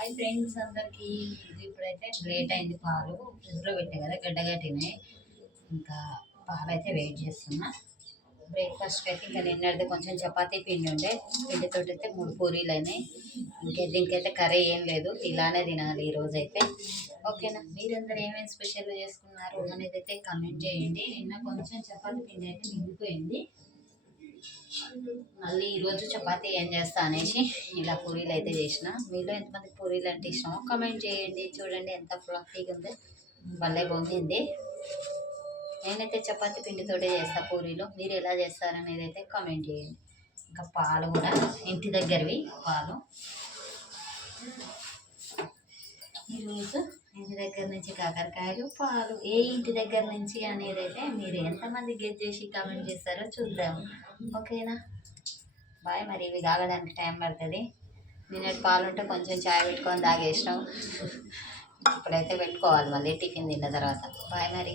Hi friends అందరికీ. ఇప్పుడైతే late అయింది, పాలు ఫ్రిడ్జ్లో పెట్టాయి కదా గడ్డగట్టినాయి. ఇంకా పాలు అయితే వెయిట్ చేస్తున్నా. బ్రేక్ఫాస్ట్కి అయితే ఇంకా నిన్నటిది కొంచెం చపాతీ పిండి ఉండే, పిండితో అయితే 3 పూరీలు అయినాయి. దీనికైతే కర్రీ ఏం లేదు, ఇలానే తినాలి ఈరోజు అయితే. ఓకేనా, మీరందరూ ఏమేమి స్పెషల్ చేసుకున్నారు అనేది అయితే కమెంట్ చేయండి. నిన్న కొంచెం చపాతీ పిండి అయితే మిగిలిపోయింది, మళ్ళీ ఈరోజు చపాతీ ఏం చేస్తా అనేసి ఇలా పూరీలు అయితే చేసిన. మీలో ఎంతమంది పూరీలు అంటే ఇష్టమో కమెంట్ చేయండి. చూడండి ఎంత ఫ్లఫీగా ఉందో, భలే పొంగింది. నేనైతే చపాతీ పిండితోటే చేస్తా పూరీలు, మీరు ఎలా చేస్తారనేది అయితే కామెంట్ చేయండి. ఇంకా పాలు కూడా ఇంటి దగ్గరవి పాలు, ఈరోజు ఇంటి దగ్గర నుంచి కాకరకాయలు పాలు. ఏ ఇంటి దగ్గర నుంచి అనేది అయితే మీరు ఎంతమంది గెట్ చేసి కామెంట్ చేస్తారో చూద్దాం. ఓకేనా, బాయ్. మరి ఇవి కాగడానికి టైం పడుతుంది. నిన్నటి పాలు ఉంటే కొంచెం చాయ్ పెట్టుకొని తాగేసినాం, ఇప్పుడైతే పెట్టుకోవాలి మళ్ళీ టిఫిన్ తిన్న తర్వాత. బాయ్ మరి.